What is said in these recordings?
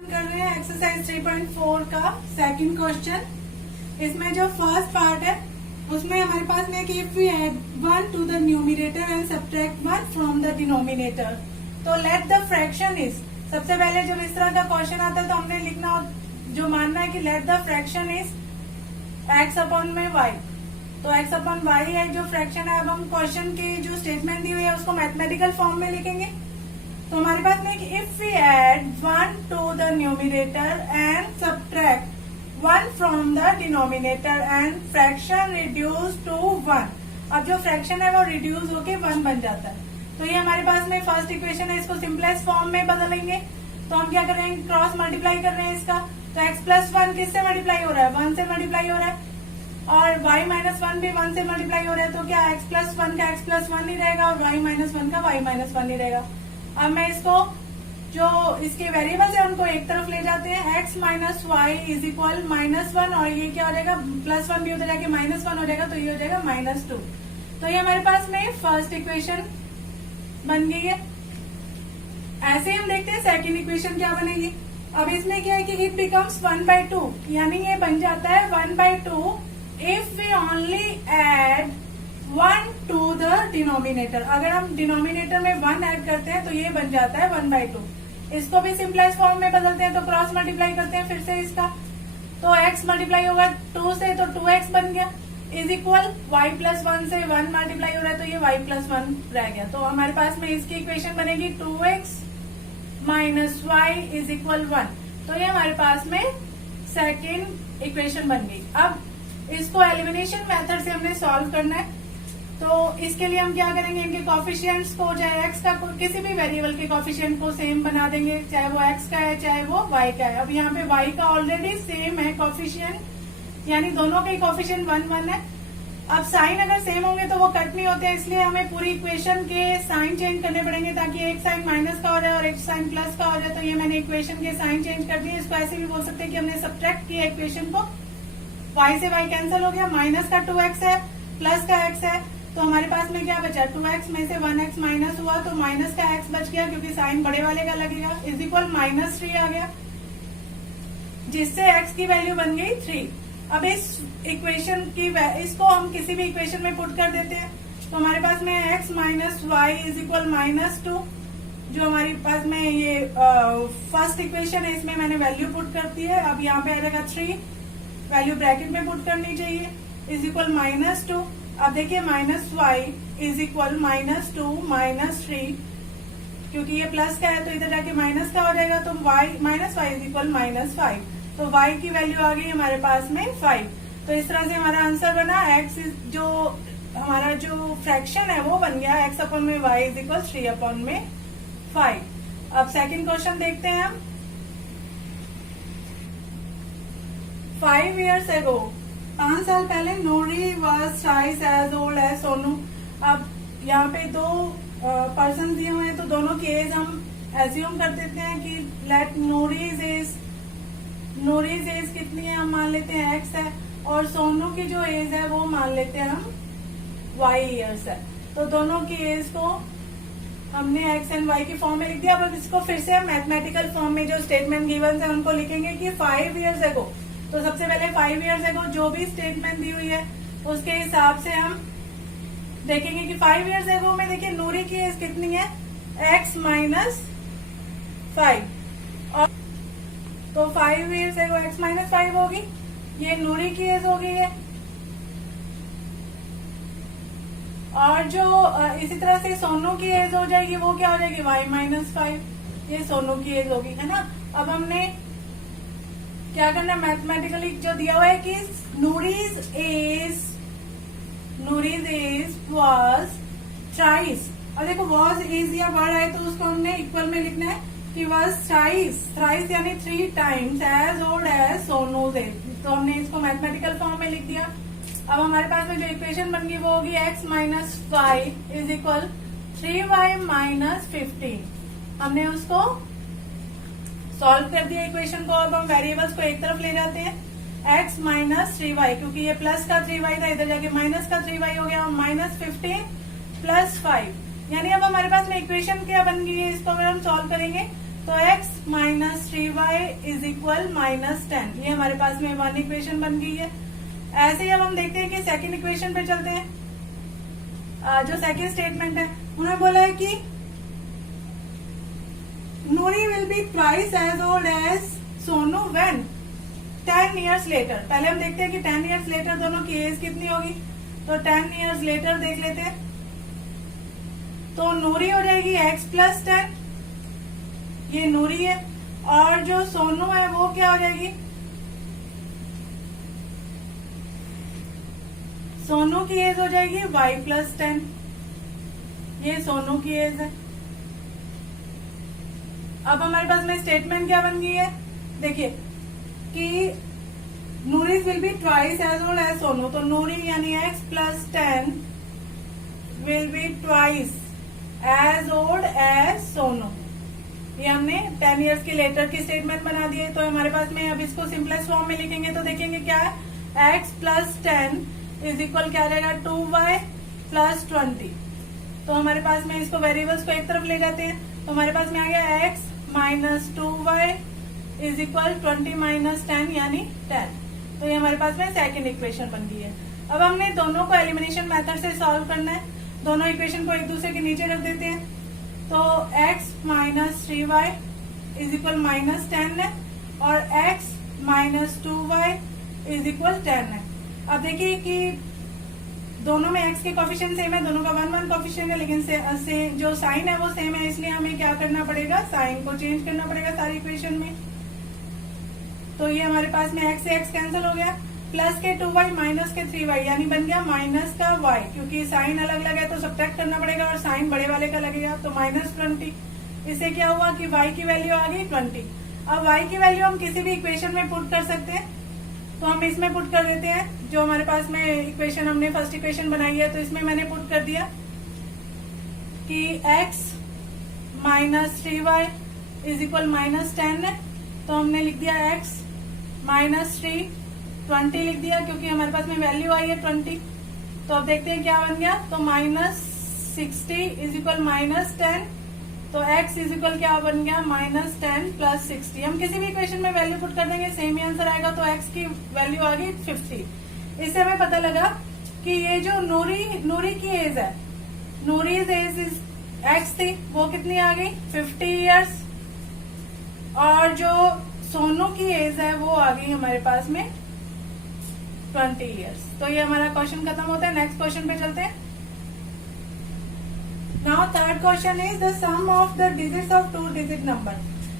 कर रहे हैं एक्सरसाइज 3.4 का सेकंड क्वेश्चन। इसमें जो फर्स्ट पार्ट है उसमें हमारे पास में कि if we add 1 to the numerator and subtract 1 from the denominator तो लेट द फ्रैक्शन इज। सबसे पहले जब इस तरह का क्वेश्चन आता है तो हमने लिखना जो मानना है कि late the fraction is x upon में y। तो x अपॉन y है जो फ्रैक्शन है। अब हम क्वेश्चन की जो स्टेटमेंट दी हुई है उसको मैथमेटिकल फॉर्म में लिखेंगे। तो हमारे पास में if we add 1 to the numerator and subtract 1 from the denominator and fraction reduce to 1। अब जो फ्रैक्शन है वो रिड्यूस होके 1 बन जाता है। तो ये हमारे पास में फर्स्ट इक्वेशन है। इसको सिंपलेस्ट फॉर्म में बदलेंगे तो हम क्या कर रहे हैं, क्रॉस मल्टीप्लाई कर रहे हैं इसका। तो x प्लस 1 किससे मल्टीप्लाई हो रहा है, 1 से मल्टीप्लाई हो रहा है, और y माइनस 1 भी 1 से मल्टीप्लाई हो रहा है। तो क्या x प्लस 1 का x प्लस 1 ही रहेगा और y माइनस 1 का y माइनस 1 ही रहेगा। अब मैं इसको जो इसके वेरिएबल्स है उनको एक तरफ ले जाते हैं। x minus y is equal -1 और ये क्या हो जाएगा, +1 भी उधर जाके -1 हो जाएगा तो ये हो जाएगा -2। तो ये हमारे पास में फर्स्ट इक्वेशन बन गई है। ऐसे हम देखते हैं सेकंड इक्वेशन क्या बनेगी। अब इसमें क्या है कि इट बिकम्स 1/2 यानी ये बन जाता है 1/2 if we only add 1 to the denominator. अगर हम डिनोमिनेटर में 1 ऐड करते हैं तो ये बन जाता है 1/2। इसको भी सिंपलेस्ट फॉर्म में बदलते हैं तो क्रॉस मल्टीप्लाई करते हैं फिर से इसका। तो x मल्टीप्लाई होगा 2 से तो 2x बन गया इज इक्वल y प्लस 1 से 1 मल्टीप्लाई हो रहा है तो ये y प्लस 1 रह गया। तो हमारे पास में इसकी इक्वेशन बनेगी 2x minus y is equal 1। तो ये हमारे पास में सेकेंड इक्वेशन बन गई। अब इसको एलिमिनेशन मेथड से हमने सॉल्व करना है। तो इसके लिए हम क्या करेंगे, इनके कॉफिशिएंट्स को चाहे x का किसी भी वेरिएबल के कॉफिशिएंट को सेम बना देंगे, चाहे वो x का है चाहे वो y का है। अब यहाँ पे y का ऑलरेडी सेम है कॉफिशिएंट, यानी दोनों के कॉफिशिएंट 1 है। अब साइन अगर सेम होंगे तो वो कट नहीं होते, इसलिए हमें पूरी इक्वेशन के साइन चेंज करने पड़ेंगे ताकि एक साइन माइनस का हो जाए और एक साइन प्लस का हो जाए। तो ये मैंने इक्वेशन के साइन चेंज कर दिए। इसको ऐसे भी बोल सकते हैं कि हमने सब्ट्रैक्ट किया इक्वेशन को, y से y कैंसिल हो गया, माइनस का 2x है प्लस का x है तो हमारे पास में क्या बचा, 2x में से 1x माइनस हुआ तो माइनस का x बच गया क्योंकि साइन बड़े वाले का लगेगा इज इक्वल -3 आ गया जिससे x की वैल्यू बन गई 3। अब इस इक्वेशन की इसको हम किसी भी इक्वेशन में पुट कर देते हैं तो हमारे पास में x minus y is equal -2 जो हमारे पास में ये फर्स्ट इक्वेशन है इसमें मैंने वैल्यू पुट करती है। अब यहाँ पे आ जाएगा 3, वैल्यू ब्रैकेट में पुट करनी चाहिए इज इक्वल -2। अब देखिए माइनस वाई इज इक्वल -2 -3 क्योंकि ये प्लस का है तो इधर जाके माइनस का हो जाएगा तो y minus y is equal -5। तो y की वैल्यू आ गई हमारे पास में 5। तो इस तरह से हमारा आंसर बना x जो हमारा जो फ्रैक्शन है वो बन गया x अपॉन में y इज इक्वल 3 अपॉन में 5। अब सेकंड क्वेश्चन देखते हैं हम। 5 years ago 5 साल पहले Noori was twice as old as Sonu. अब यहाँ पे दो पर्सन दिए हुए हैं तो दोनों की एज हम एज्यूम कर देते हैं कि लेट नूरीज एज कितनी है, हम मान लेते हैं x है और सोनू की जो एज है वो मान लेते हैं हम y ईयर्स है। तो दोनों की एज को हमने x एंड y की फॉर्म में लिख दिया। अब इसको फिर से हम मैथमेटिकल फॉर्म में जो स्टेटमेंट गिवन है उनको लिखेंगे कि 5 years ago। तो सबसे पहले 5 years ago जो भी स्टेटमेंट दी हुई है उसके हिसाब से हम देखेंगे कि 5 years ago में देखिए नूरी की एज कितनी है, x माइनस 5 और तो 5 years ago x माइनस 5 होगी, ये नूरी की एज हो गई है। और जो इसी तरह से सोनू की एज हो जाएगी वो क्या हो जाएगी, y माइनस 5, ये सोनू की एज होगी, है ना। अब हमने क्या करना, मैथमेटिकली जो दिया हुआ है कि नूरीज एज वाज थ्राइस। और देखो वाज एज या वर्ड है तो उसको हमने इक्वल में लिखना है कि वाज थ्राइस यानी 3 times as old as सोनूज as. तो हमने इसको मैथमेटिकल फॉर्म में लिख दिया। अब हमारे पास में जो इक्वेशन बन गई वो होगी x minus y is equal 3y minus 15। हमने उसको सॉल्व कर दिया इक्वेशन को। अब हम वेरिएबल्स को एक तरफ ले जाते हैं, x माइनस 3y क्योंकि ये प्लस का 3y था इधर जाके माइनस का 3y हो गया, -15 प्लस 5 यानी अब हमारे पास में इक्वेशन क्या बन गई है। इसको अगर हम सॉल्व करेंगे तो x minus 3y is equal -10। ये हमारे पास में वन इक्वेशन बन गई है। ऐसे ही अब हम देखते हैं कि सेकंड इक्वेशन पे चलते हैं। जो सेकंड स्टेटमेंट है उन्होंने बोला है कि Nuri will be twice as old as Sonu when 10 years later। पहले हम देखते हैं कि 10 years later दोनों की एज कितनी होगी। तो 10 years later देख लेते हैं। तो नूरी हो जाएगी x प्लस 10, ये नूरी है, और जो सोनू है वो क्या हो जाएगी, सोनू की एज हो जाएगी y प्लस 10। ये सोनू की एज है। अब हमारे पास में स्टेटमेंट क्या बन गई है, देखिए कि Noori will be twice as old as Sonu. तो नूरी यानी x plus 10 will be twice as old as Sonu. ये हमने 10 इयर्स के लेटर की स्टेटमेंट बना दी है। तो हमारे पास में अब इसको सिंपलेस्ट फॉर्म में लिखेंगे तो देखेंगे क्या है, x प्लस 10 इज इक्वल क्या रहेगा 2y प्लस 20। तो हमारे पास में इसको वेरिएबल्स को एक तरफ ले जाते हैं। तो हमारे पास में आ गया x minus 2y is equal 20 minus 10 यानी 10। तो ये हमारे पास में सेकंड इक्वेशन बन गई है। अब हमने दोनों को एलिमिनेशन मेथड से सॉल्व करना है। दोनों इक्वेशन को एक दूसरे के नीचे रख देते हैं। तो x minus 3y is equal minus 10 है और x minus 2y is equal 10 है। अब देखिए कि दोनों में x के कोफिशिएंट सेम है, दोनों का 1 कोफिशिएंट है, लेकिन जो साइन है वो सेम है, इसलिए हमें क्या करना पड़ेगा, साइन को चेंज करना पड़ेगा सारी इक्वेशन में। तो ये हमारे पास में x से x कैंसिल हो गया, प्लस के 2y माइनस के 3y यानी बन गया माइनस का y, क्योंकि साइन अलग अलग है तो सब्ट्रैक्ट करना पड़ेगा और साइन बड़े वाले का लगेगा। तो माइनस 20। इससे क्या हुआ कि y की वैल्यू आ गई 20। अब y की वैल्यू हम किसी भी इक्वेशन में पुट कर सकते हैं। तो हम इसमें पुट कर देते हैं, जो हमारे पास में इक्वेशन हमने फर्स्ट इक्वेशन बनाई है, तो इसमें मैंने पुट कर दिया कि x minus 3y is equal minus 10 है। तो हमने लिख दिया x माइनस 20 लिख दिया, क्योंकि हमारे पास में वैल्यू आई है 20। तो अब देखते हैं क्या बन गया। तो माइनस 60 इज इक्वल माइनस 10। तो x इज इक्वल क्या बन गया माइनस 10 प्लस 60। हम किसी भी इक्वेशन में वैल्यू पुट कर देंगे, सेम ही आंसर आएगा। तो x की वैल्यू आ गई 50। इससे हमें पता लगा कि ये जो नूरी की एज है, नूरी एज इज x थी, वो कितनी आ गई 50 इयर्स, और जो सोनू की एज है वो आ गई हमारे पास में 20 इयर्स। तो ये हमारा क्वेश्चन खत्म होता है। नेक्स्ट क्वेश्चन पे चलते हैं। Now third question is the sum of the digits of 2 digit number.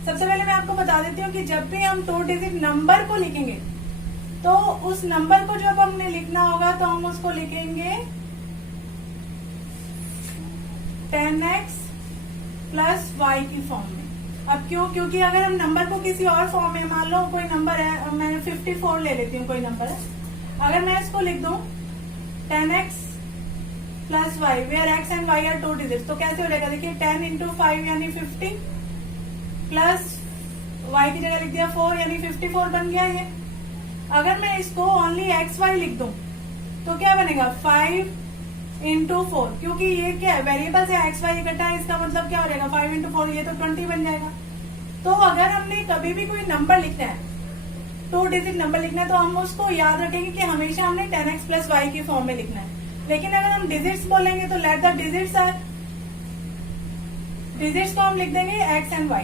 सबसे पहले मैं आपको बता देती हूँ कि जब भी हम 2 डिजिट नंबर को लिखेंगे तो उस नंबर को जब हमने लिखना होगा तो हम उसको लिखेंगे 10x प्लस y की फॉर्म में। अब क्यों, क्योंकि अगर हम नंबर को किसी और फॉर्म में, मान लो कोई नंबर है, मैं 54 ले लेती हूँ, कोई नंबर है, अगर मैं इसको लिख दूं 10x plus y where x and y are 2 digit, तो कैसे हो जाएगा, देखिए 10 इंटू 5 यानी 50 प्लस y की जगह लिख दिया 4 यानी 54 बन गया ये। अगर मैं इसको ओनली x y लिख दूं तो क्या बनेगा 5 इंटू 4, क्योंकि ये क्या है वेरिएबल है x y इकट्ठा है, इसका मतलब क्या हो जाएगा 5 इंटू 4, ये तो 20 बन जाएगा। तो अगर हमने कभी भी कोई नंबर लिखना है, 2 डिजिट नंबर लिखना है, तो हम उसको याद रखेंगे कि हमेशा हमने 10x प्लस y की फॉर्म में लिखना है। लेकिन अगर हम डिजिट्स बोलेंगे तो let the digits are, digits को हम लिख देंगे x एंड y।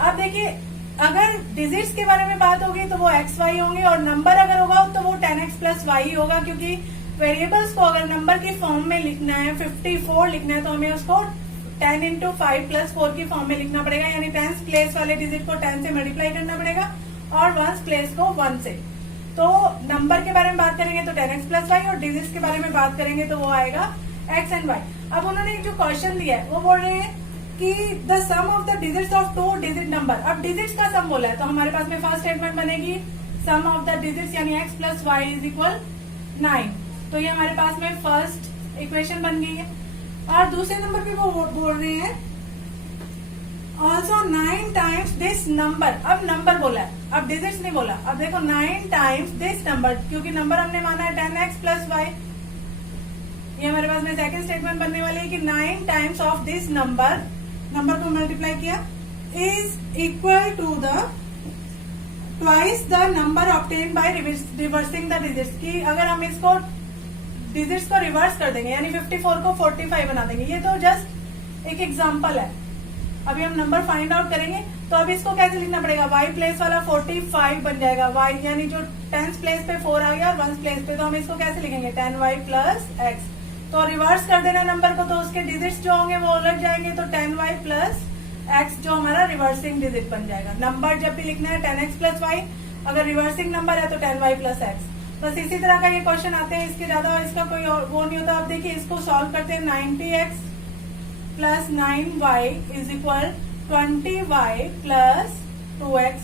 अब देखिए अगर डिजिट्स के बारे में बात होगी तो वो x y होंगे, और नंबर अगर होगा तो वो 10x प्लस y होगा, क्योंकि वेरिएबल्स को अगर नंबर की फॉर्म में लिखना है, 54 लिखना है, तो हमें उसको 10 इंटू 5 प्लस 4 की फॉर्म में लिखना पड़ेगा, यानी 10 प्लेस वाले डिजिट को 10 से मल्टीप्लाई करना पड़ेगा और 1 प्लेस को 1 से। तो नंबर के बारे में बात करेंगे तो 10x प्लस y, और डिजिट्स के बारे में बात करेंगे तो वो आएगा x एंड y। अब उन्होंने जो क्वेश्चन दिया है वो बोल रहे हैं कि the sum of the digits of 2 digit number. अब डिजिट्स का सम बोला है तो हमारे पास में फर्स्ट स्टेटमेंट बनेगी सम ऑफ द डिजिट्स यानी x plus y is equal 9। तो ये हमारे पास में फर्स्ट इक्वेशन बन गई है। और दूसरे नंबर पे वो बोल रहे हैं ऑल्सो 9 टाइम्स दिस नंबर। अब नंबर बोला है, अब डिजिट्स नहीं बोला। अब देखो 9 टाइम्स दिस नंबर, क्योंकि नंबर हमने माना है 10x प्लस y। ये हमारे पास में सेकंड स्टेटमेंट बनने वाली है कि 9 times of this number number को मल्टीप्लाई किया, is equal to the twice the number obtain by reversing the digits. की अगर हम इसको डिजिट्स को रिवर्स कर देंगे यानी 54 को 45 बना देंगे। ये तो जस्ट एक एग्जांपल है, अभी हम नंबर फाइंड आउट करेंगे। तो अब इसको कैसे लिखना पड़ेगा, y प्लेस वाला 45 बन जाएगा, y यानी जो 10th प्लेस पे 4 आ गया और 1st प्लेस पे, तो हम इसको कैसे लिखेंगे 10y प्लस x। तो रिवर्स कर देना नंबर को, तो उसके डिजिट्स जो होंगे वो उलट जाएंगे, तो 10y प्लस x जो हमारा रिवर्सिंग डिजिट बन जाएगा। नंबर जब भी लिखना है 10x प्लस y, अगर रिवर्सिंग नंबर है तो 10y प्लस x। बस इसी तरह का ये क्वेश्चन आते हैं, इसके ज्यादा इसका कोई और वो नहीं होता। आप देखिए इसको सॉल्व करते हैं, 90x plus 9y is equal 20y plus 2x।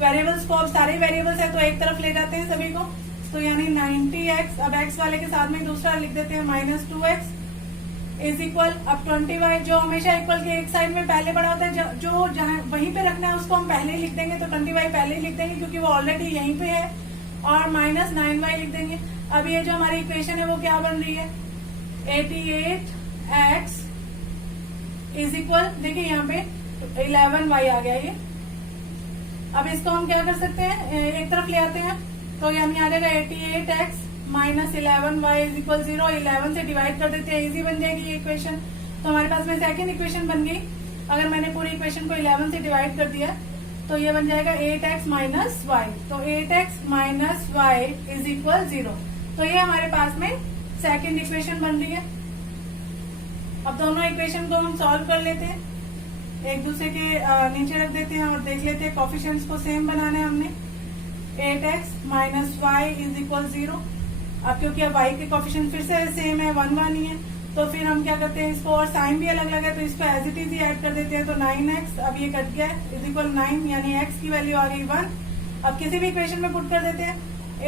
Variables को अब सारे वेरिएबल्स है तो एक तरफ ले जाते हैं सभी को, तो यानी 90x, अब x वाले के साथ में दूसरा लिख देते हैं माइनस 2x इज इक्वल, अब 20y जो हमेशा इक्वल के एक साइड में पहले बड़ा होता है, जो जहां वहीं पे रखना है उसको हम पहले ही लिख देंगे, तो 20y पहले ही लिख देंगे क्योंकि वो ऑलरेडी यहीं पे है, और माइनस 9y लिख देंगे। अब ये जो हमारी इक्वेशन है वो क्या बन रही है, 88x इज इक्वल, देखिए यहाँ पे 11y आ गया ये। अब इसको हम क्या कर सकते हैं, एक तरफ ले आते हैं, तो यानी आ जाएगा 88x minus 11y is equal 0। 11 से डिवाइड कर देते हैं, इजी बन जाएगी ये इक्वेशन। तो हमारे पास में सेकंड इक्वेशन बन गई। अगर मैंने पूरी इक्वेशन को 11 से डिवाइड कर दिया तो ये बन जाएगा 8x माइनस y, तो 8x minus y is equal 0। तो ये हमारे पास में सेकंड इक्वेशन बन रही है। अब दोनों इक्वेशन को हम सॉल्व कर लेते हैं, एक दूसरे के नीचे रख देते हैं और देख लेते हैं कोफिशिएंट्स को सेम बनाना है हमने। 8x minus y is equal 0। अब क्योंकि अब y के कोफिशिएंट फिर से सेम है, 1 1 ही है, तो फिर हम क्या करते हैं, इसको और साइन भी अलग अलग है तो इसको एज इट इज ही ऐड कर देते हैं, तो 9x अब ये कट गया इज इक्वल 9, यानी x की वैल्यू आ गई 1। अब किसी भी इक्वेशन में पुट कर देते हैं,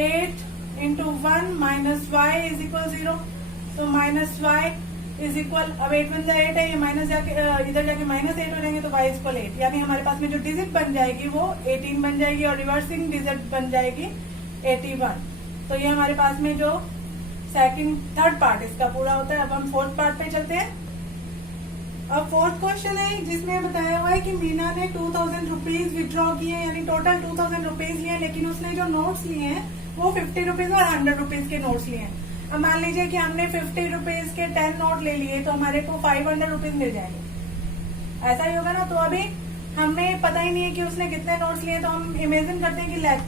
8 into 1 minus y is equal 0, तो माइनस y इज इक्वल, अब 8 1 8 है, ये माइनस जाके इधर जाके माइनस 8 हो जाएंगे, तो y इक्वल 8, यानी हमारे पास में जो डिजिट बन जाएगी वो 18 बन जाएगी और रिवर्सिंग डिजिट बन जाएगी 81। तो ये हमारे पास में जो थर्ड पार्ट इसका पूरा होता है। अब हम फोर्थ पार्ट पे चलते हैं। अब फोर्थ क्वेश्चन है जिसमें बताया हुआ है कि मीना ने 2000 रुपीज विड्रॉ किए, यानी टोटल 2000 रुपीज लिए, लेकिन उसने जो नोट्स लिए हैं वो 50 रुपीज और 100 रुपीज के नोट्स लिए हैं। अब मान लीजिए कि हमने 50 रुपीज के 10 नोट ले लिए, तो हमारे को 500 रुपीज मिल जाएंगे, ऐसा ही होगा ना। तो अभी हमें पता ही नहीं है कि उसने कितने नोट्स लिए, तो हम इमेजिन करते हैं कि लेट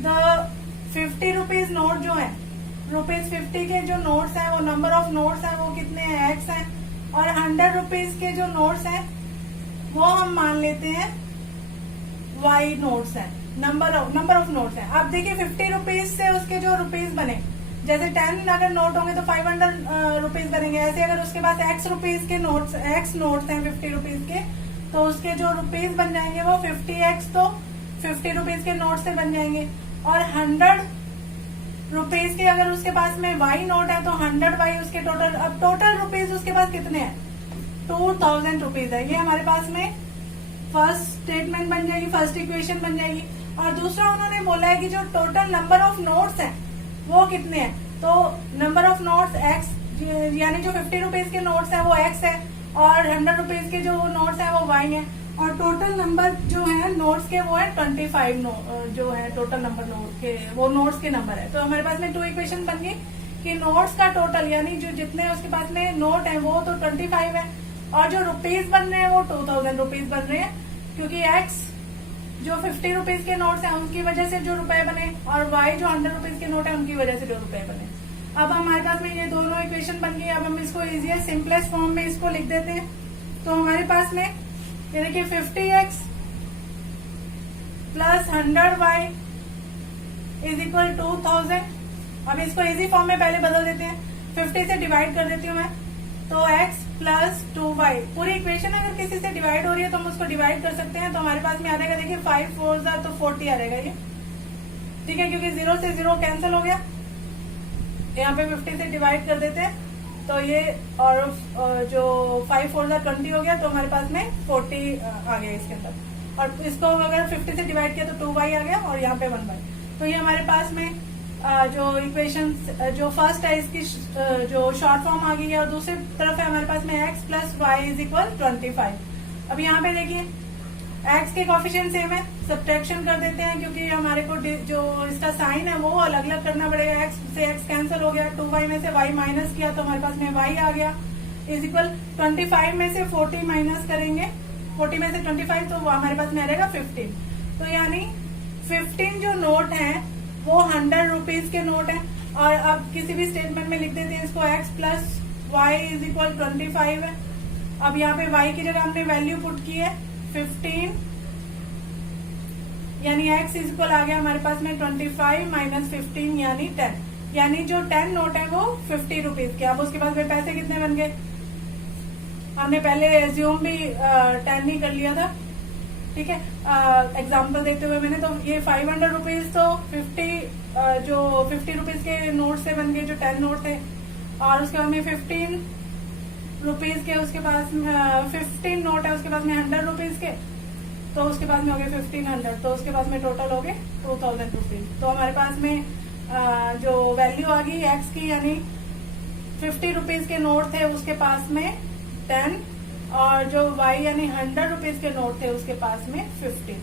द 50 रुपीज नोट जो है, ₹50 के जो नोट्स हैं वो नंबर ऑफ नोट्स हैं वो कितने हैं, x हैं, और 100 रुपीज के जो नोट्स हैं वो हम मान लेते हैं y नोट्स हैं, नंबर ऑफ नोट्स हैं। अब देखिए 50 रुपीज से उसके जो रुपीज बने, जैसे 10 अगर नोट होंगे तो 500 रुपीज बनेंगे, ऐसे अगर उसके पास x रुपीज के नोट्स हैं 50 रुपीज के, तो उसके जो रुपीज बन जाएंगे वो 50x, तो 50 रुपीज के नोट से बन जाएंगे। और 100 रुपीज के अगर उसके पास में y नोट है तो 100y उसके टोटल, अब टोटल रुपीज उसके पास कितने हैं, 2000 रुपीज है। ये हमारे पास में फर्स्ट स्टेटमेंट बन जाएगी, फर्स्ट इक्वेशन बन जाएगी। और दूसरा उन्होंने बोला है कि जो टोटल नंबर ऑफ नोट्स हैं वो कितने हैं, तो नंबर ऑफ नोट्स x, यानी जो 50 रुपीज के नोट्स हैं वो x है और 100 रुपीज के जो नोट्स हैं वो y है, और टोटल नंबर जो है नोट्स के वो है 25 जो है टोटल नंबर नोट के, वो नोट्स के नंबर है। तो हमारे पास में 2 इक्वेशन बन गई कि नोट्स का टोटल यानी जो जितने उसके पास में नोट है वो तो 25 है, और जो रुपीज बन रहे हैं वो 2000 रुपीज बन रहे हैं, क्योंकि x जो 50 रुपीज के नोट्स हैं उनकी वजह से जो रुपए बने, और y जो 100 रुपीज के नोट है उनकी वजह से जो रुपए बने। अब हमारे पास में ये दोनों इक्वेशन बन गई। अब हम इसको इजिएस्ट सिंपलेस्ट फॉर्म में इसको लिख देते हैं। तो हमारे पास में ये देखिए 50x plus 100y is equal 2000। अब इसको इजी फॉर्म में पहले बदल देते हैं, 50 से डिवाइड कर देती हूँ मैं, तो x प्लस 2y, पूरी इक्वेशन अगर किसी से डिवाइड हो रही है तो हम उसको डिवाइड कर सकते हैं। तो हमारे पास में आ जाएगा, देखिए 5 4 तो 40 आ जाएगा ये, ठीक है, क्योंकि 0 से 0 कैंसिल हो गया। यहाँ पे 50 से डिवाइड कर देते हैं तो ये, और जो 5 4 20 हो गया, तो हमारे पास में 40 आ गया इसके अंदर, और इसको अगर 50 से डिवाइड किया तो 2y आ गया और यहाँ पे 1y। तो ये हमारे पास में जो इक्वेशन जो फर्स्ट है इसकी जो शॉर्ट फॉर्म आ गई है, और दूसरी तरफ है हमारे पास में x plus y is equal 25। अब यहाँ पे देखिए x के कोफिशिएंट सेम है, सब्ट्रैक्शन कर देते हैं क्योंकि हमारे को जो इसका साइन है वो अलग अलग करना पड़ेगा। x से x कैंसिल हो गया, 2y में से y माइनस किया तो हमारे पास में y आ गया इज इक्वल 25 में से 40 माइनस करेंगे, 40 में से 25 तो वो हमारे पास में रहेगा 15। तो यानी 15 जो नोट है वो 100 रुपीज के नोट है। और अब किसी भी स्टेटमेंट में लिख देते हैं इसको x plus y is equal 25 है। अब यहाँ पे y की जगह हमने वैल्यू पुट की है 15, यानी x इज इक्वल आ गया हमारे पास में 25 माइनस 15 यानी 10। यानी जो 10 नोट है वो 50 रुपीज के। अब उसके बाद में पैसे कितने बन गए, हमने पहले एज्यूम भी 10 ही कर लिया था, ठीक है, एग्जाम्पल देते हुए मैंने। तो ये 500 रुपीज तो 50 रुपीज के नोट से बन गए जो 10 नोट थे, और उसके बाद में 15 रुपीज के उसके पास 15 नोट है उसके पास में 100 रुपीज के, तो उसके बाद में हो गए 1500, तो उसके पास में टोटल हो गए 2000 रुपीज। तो हमारे पास में जो वैल्यू आ गई एक्स की, यानी 50 रुपीज के नोट थे उसके पास में 10, और जो y यानी 100 रुपीज के नोट थे उसके पास में 15।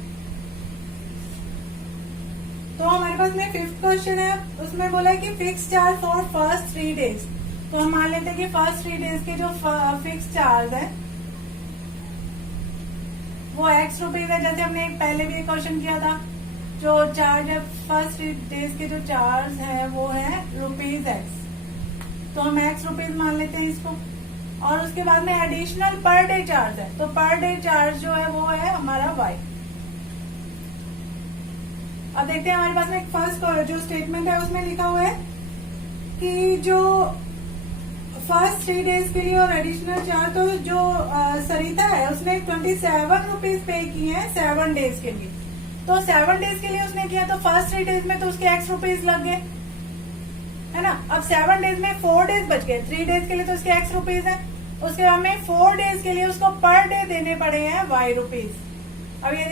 तो हमारे पास में फिफ्थ क्वेश्चन है, उसमें बोला है कि fix charge for first 3 days. तो हम मान लेते हैं कि फर्स्ट 3 डेज के जो फिक्स चार्ज है वो x रुपीज है, जैसे हमने पहले भी एक क्वेश्चन किया था। जो चार्ज है फर्स्ट 3 डेज के जो चार्ज है वो है ₹x, तो हम x रुपीज मान लेते हैं इसको। और उसके बाद में एडिशनल पर डे चार्ज है, तो पर डे चार्ज जो है वो है हमारा y। अब देखते हैं हमारे पास में फर्स्ट जो स्टेटमेंट है उसमें लिखा हुआ है कि जो फर्स्ट 3 डेज के लिए और एडिशनल चार्ज, तो जो सरिता है उसने 27 रुपीज पे किए हैं 7 डेज के लिए। तो 7 डेज के लिए उसने किया, तो फर्स्ट 3 डेज में तो उसके x रुपीज लग गए, है ना। अब 7 डेज में 4 डेज बच गए, 3 डेज के लिए तो उसके x रुपीज है, उसके बाद में 4 डेज के लिए उसको पर डे देने पड़े हैं y रुपीज। अब ये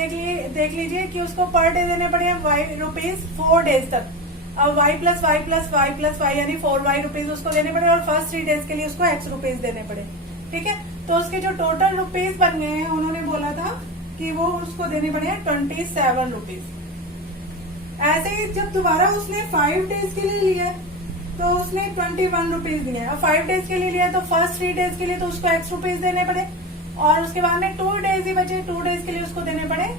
देख लीजिए कि उसको पर डे देने पड़े हैं y रुपीज 4 डेज तक। अब y plus y plus y plus y यानी 4y रुपीज उसको देने पड़े, और फर्स्ट 3 डेज के लिए उसको x रुपीज देने पड़े, ठीक है। तो उसके जो टोटल रुपीज बन गए हैं, उन्होंने बोला था कि वो उसको देने पड़े हैं 27 रुपीज। ऐसे ही जब दोबारा उसने 5 डेज के लिए लिया तो उसने 21 रुपीज दिए। अब 5 डेज के लिए लिया तो फर्स्ट 3 डेज के लिए तो उसको x रुपीज देने पड़े, और उसके बाद में 2 डेज ही बचे, 2 डेज के लिए उसको देने पड़े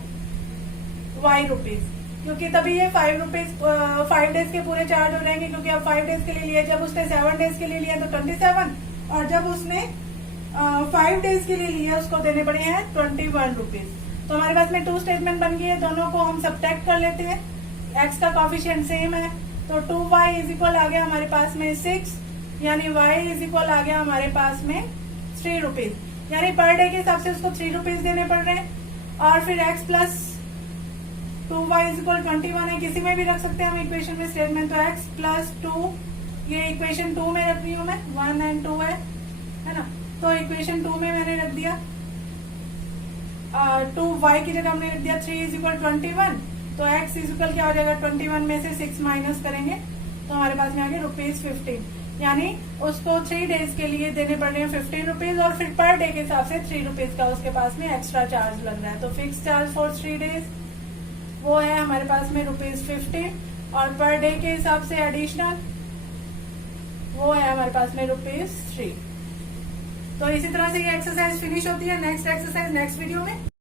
y रुपीज, क्योंकि तभी ये 5 डेज के पूरे चार्ज हो जाएंगे, क्योंकि अब 5 डेज के लिए लिया, जब उसने 7 डेज के लिए लिया तो 27, और जब उसने 5 डेज के लिए लिया उसको देने पड़े हैं 21 रुपीज। तो हमारे पास में 2 स्टेटमेंट बन गई है, दोनों को हम सब्ट्रैक्ट कर लेते हैं। x का कोफिशिएंट सेम है, तो 2y इज इक्वल आ गया हमारे पास में 6, यानी y इज इक्वल आ गया हमारे पास में 3 रुपीज, यानी पर डे के हिसाब से उसको 3 रुपीज देने पड़ रहे हैं। और फिर x plus 2y is equal 21 है, किसी में भी रख सकते हैं हम इक्वेशन में स्टेटमेंट। तो x प्लस 2, ये इक्वेशन 2 में रख रही हूँ मैं, 1 और 2 है ना। तो इक्वेशन 2 में मैंने रख दिया 2y की जगह हमने रख दिया 3 इज इक्वल 21, तो x इज इक्वल क्या हो जाएगा, 21 में से 6 माइनस करेंगे तो हमारे पास में आ गया ₹15, यानी उसको 3 डेज के लिए देने पड़ रहे हैं 15 रुपीज, और फिर पर डे के हिसाब से 3 रुपीज का उसके पास में एक्स्ट्रा चार्ज लग रहा है। तो फिक्स चार्ज फॉर 3 डेज वो है हमारे पास में ₹15, और पर डे के हिसाब से एडिशनल वो है हमारे पास में ₹3। तो इसी तरह से ये एक्सरसाइज फिनिश होती है। नेक्स्ट एक्सरसाइज नेक्स्ट वीडियो में।